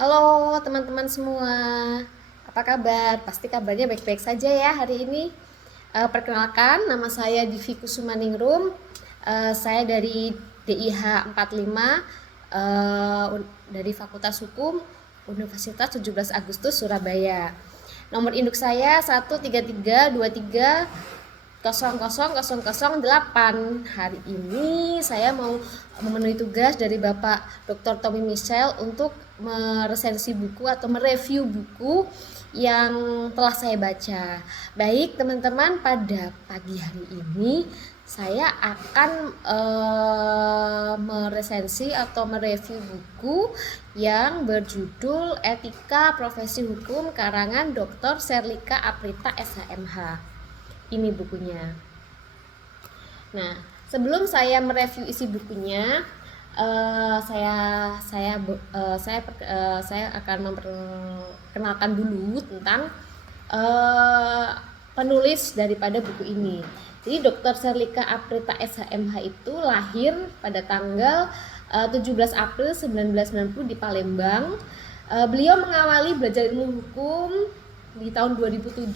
Halo teman-teman semua, apa kabar? Pasti kabarnya baik-baik saja ya hari ini. Perkenalkan, nama saya Divi Kusumaningrum. Saya dari DIH 45 dari Fakultas Hukum Universitas 17 Agustus Surabaya. Nomor induk saya 13323000008. Hari ini saya mau memenuhi tugas dari Bapak Dr. Tommy Michel untuk meresensi buku atau mereview buku yang telah saya baca. Baik teman-teman, pada pagi hari ini saya akan meresensi atau mereview buku yang berjudul Etika Profesi Hukum karangan Dr. Serlika Aprita SHMH. Ini bukunya. Nah, sebelum saya mereview isi bukunya, saya akan memperkenalkan dulu tentang penulis daripada buku ini. Jadi Dr. Serlika Aprita SHMH itu lahir pada tanggal 17 April 1990 di Palembang. Beliau mengawali belajar ilmu hukum di tahun 2007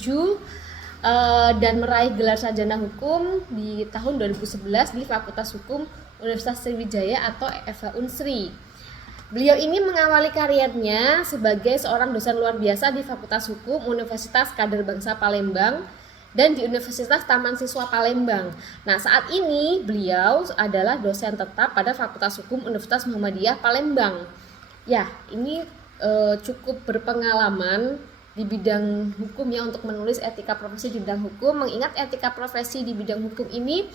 dan meraih gelar sarjana hukum di tahun 2011 di Fakultas Hukum Universitas Sriwijaya atau FH Unsri. Beliau ini mengawali karirnya sebagai seorang dosen luar biasa di Fakultas Hukum Universitas Kader Bangsa Palembang dan di Universitas Taman Siswa Palembang. Nah, saat ini beliau adalah dosen tetap pada Fakultas Hukum Universitas Muhammadiyah Palembang. Ya, ini cukup berpengalaman di bidang hukum ya untuk menulis etika profesi di bidang hukum. Mengingat etika profesi di bidang hukum ini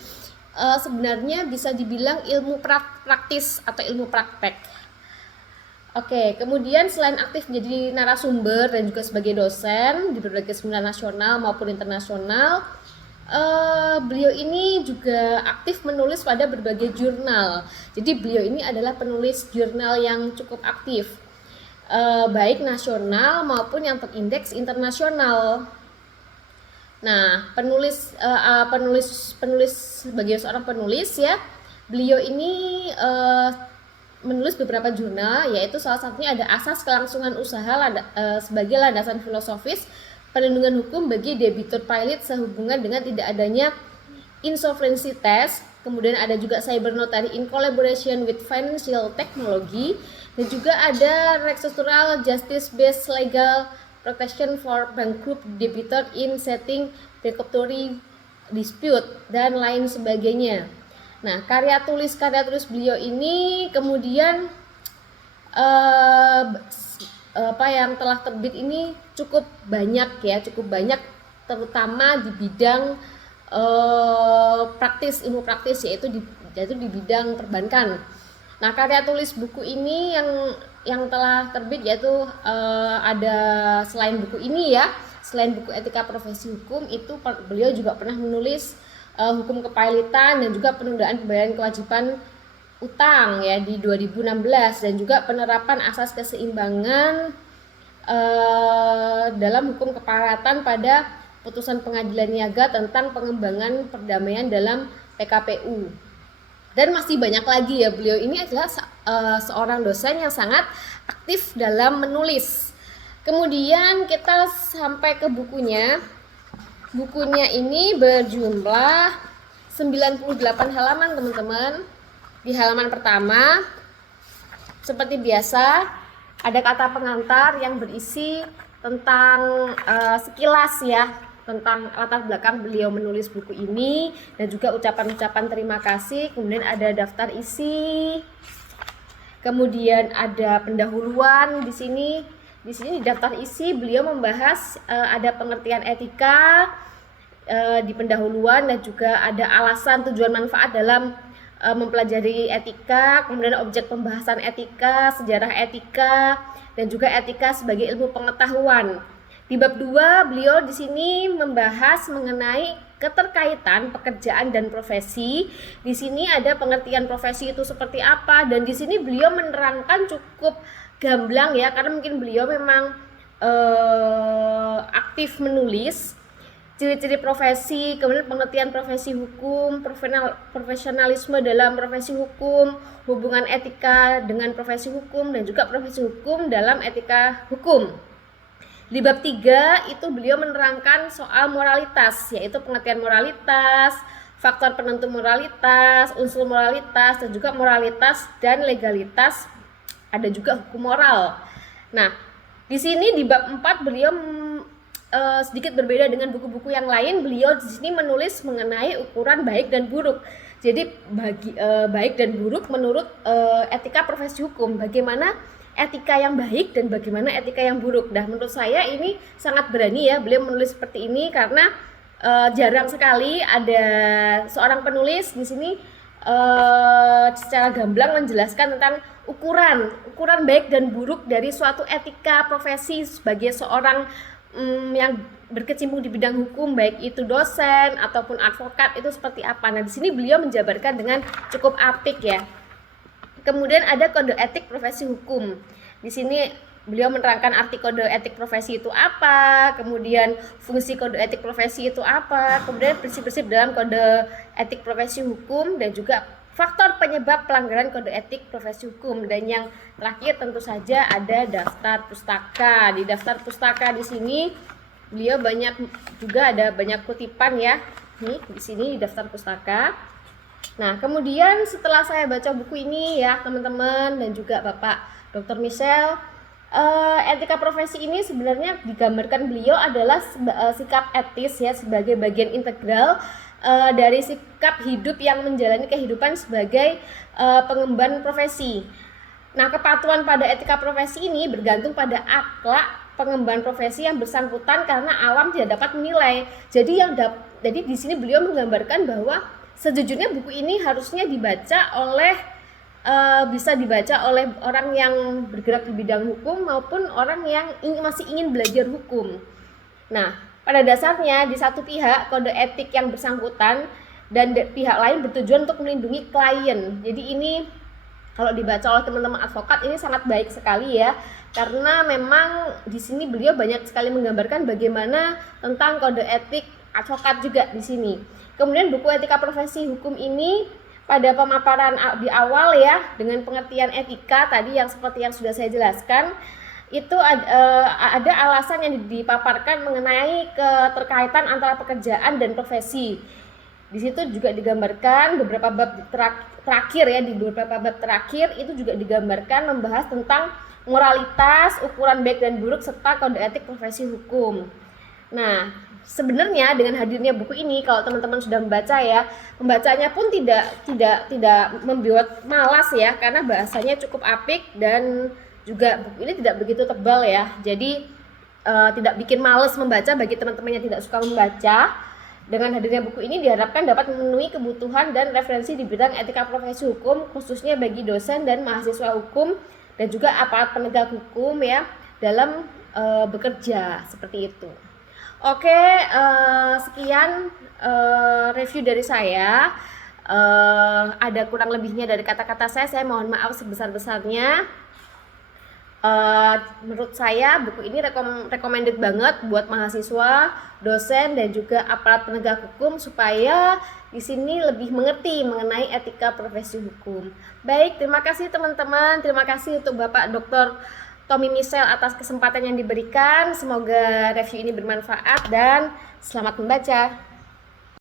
sebenarnya bisa dibilang ilmu praktis atau ilmu praktek. Oke, kemudian selain aktif menjadi narasumber dan juga sebagai dosen di berbagai seminar nasional maupun internasional, beliau ini juga aktif menulis pada berbagai jurnal. Jadi beliau ini adalah penulis jurnal yang cukup aktif, baik nasional maupun yang terindeks internasional. Nah, penulis sebagai seorang penulis ya, beliau ini menulis beberapa jurnal, yaitu salah satunya ada Asas Kelangsungan Usaha sebagai landasan filosofis perlindungan hukum bagi debitur pilot sehubungan dengan tidak adanya insolvency test. Kemudian ada juga Cyber Notary in Collaboration with Financial Technology, dan juga ada Restructural Justice Based Legal Protection for Bankrupt Debitor in Setting Recovery Dispute dan lain sebagainya. Nah, karya tulis beliau ini kemudian yang telah terbit ini cukup banyak terutama di bidang ilmu praktis yaitu di bidang perbankan. Nah, karya tulis buku ini yang telah terbit yaitu ada selain buku ini ya, selain buku Etika Profesi Hukum, itu beliau juga pernah menulis hukum kepailitan dan juga penundaan pembayaran kewajiban utang ya di 2016, dan juga penerapan asas keseimbangan dalam hukum kepailitan pada putusan pengadilan niaga tentang pengembangan perdamaian dalam PKPU. Dan masih banyak lagi ya. Beliau ini adalah seorang dosen yang sangat aktif dalam menulis. Kemudian kita sampai ke bukunya. Bukunya ini berjumlah 98 halaman teman-teman. Di halaman pertama, seperti biasa, ada kata pengantar yang berisi tentang sekilas ya, tentang latar belakang beliau menulis buku ini, dan juga ucapan-ucapan terima kasih. Kemudian ada daftar isi, kemudian ada pendahuluan di sini. Di sini di daftar isi beliau membahas ada pengertian etika di pendahuluan, dan juga ada alasan tujuan manfaat dalam mempelajari etika, kemudian objek pembahasan etika, sejarah etika, dan juga etika sebagai ilmu pengetahuan. Di bab 2 beliau di sini membahas mengenai keterkaitan pekerjaan dan profesi. Di sini ada pengertian profesi itu seperti apa, dan di sini beliau menerangkan cukup gamblang ya, karena mungkin beliau memang aktif menulis, ciri-ciri profesi, kemudian pengertian profesi hukum, profesionalisme dalam profesi hukum, hubungan etika dengan profesi hukum, dan juga profesi hukum dalam etika hukum. Di bab 3 itu beliau menerangkan soal moralitas, yaitu pengertian moralitas, faktor penentu moralitas, unsur moralitas, dan juga moralitas dan legalitas, ada juga hukum moral. Nah, di sini di bab 4 beliau sedikit berbeda dengan buku-buku yang lain. Beliau di sini menulis mengenai ukuran baik dan buruk. Jadi baik dan buruk menurut etika profesi hukum. Bagaimana etika yang baik dan bagaimana etika yang buruk. Nah, menurut saya ini sangat berani ya beliau menulis seperti ini, karena jarang sekali ada seorang penulis di sini secara gamblang menjelaskan tentang ukuran baik dan buruk dari suatu etika profesi sebagai seorang yang berkecimpung di bidang hukum, baik itu dosen ataupun advokat, itu seperti apa. Nah, di sini beliau menjabarkan dengan cukup apik ya. Kemudian ada kode etik profesi hukum. Di sini beliau menerangkan arti kode etik profesi itu apa, kemudian fungsi kode etik profesi itu apa, kemudian prinsip-prinsip dalam kode etik profesi hukum, dan juga faktor penyebab pelanggaran kode etik profesi hukum. Dan yang terakhir tentu saja ada daftar pustaka. Di daftar pustaka di sini beliau ada banyak kutipan ya. Nih di sini di daftar pustaka. Nah, kemudian setelah saya baca buku ini ya teman-teman dan juga Bapak Dr. Michelle, etika profesi ini sebenarnya digambarkan beliau adalah sikap etis ya, sebagai bagian integral dari sikap hidup yang menjalani kehidupan sebagai pengemban profesi. Nah, kepatuhan pada etika profesi ini bergantung pada akhlak pengemban profesi yang bersangkutan, karena awam tidak dapat menilai. Jadi di sini beliau menggambarkan bahwa sejujurnya buku ini harusnya bisa dibaca oleh orang yang bergerak di bidang hukum maupun orang yang masih ingin belajar hukum. Nah, pada dasarnya di satu pihak kode etik yang bersangkutan dan pihak lain bertujuan untuk melindungi klien. Jadi ini kalau dibaca oleh teman-teman advokat ini sangat baik sekali ya, karena memang di sini beliau banyak sekali menggambarkan bagaimana tentang kode etik advokat juga di sini. Kemudian buku etika profesi hukum ini pada pemaparan di awal ya, dengan pengertian etika tadi yang seperti yang sudah saya jelaskan, itu ada alasan yang dipaparkan mengenai keterkaitan antara pekerjaan dan profesi. Di situ juga digambarkan beberapa bab terakhir ya, di beberapa bab terakhir itu juga digambarkan membahas tentang moralitas, ukuran baik dan buruk, serta kode etik profesi hukum. Nah, sebenarnya dengan hadirnya buku ini, kalau teman-teman sudah membaca ya, pembacanya pun tidak membuat malas ya, karena bahasanya cukup apik dan juga buku ini tidak begitu tebal ya. Jadi tidak bikin males membaca bagi teman-teman yang tidak suka membaca. Dengan hadirnya buku ini diharapkan dapat memenuhi kebutuhan dan referensi di bidang etika profesi hukum, khususnya bagi dosen dan mahasiswa hukum dan juga aparat penegak hukum ya dalam bekerja, seperti itu. Oke, sekian review dari saya. Ada kurang lebihnya dari kata-kata saya mohon maaf sebesar-besarnya. Menurut saya buku ini recommended banget buat mahasiswa, dosen, dan juga aparat penegak hukum supaya di sini lebih mengerti mengenai etika profesi hukum. Baik, terima kasih teman-teman. Terima kasih untuk Bapak Dr. Tommy Michelle atas kesempatan yang diberikan. Semoga review ini bermanfaat dan selamat membaca.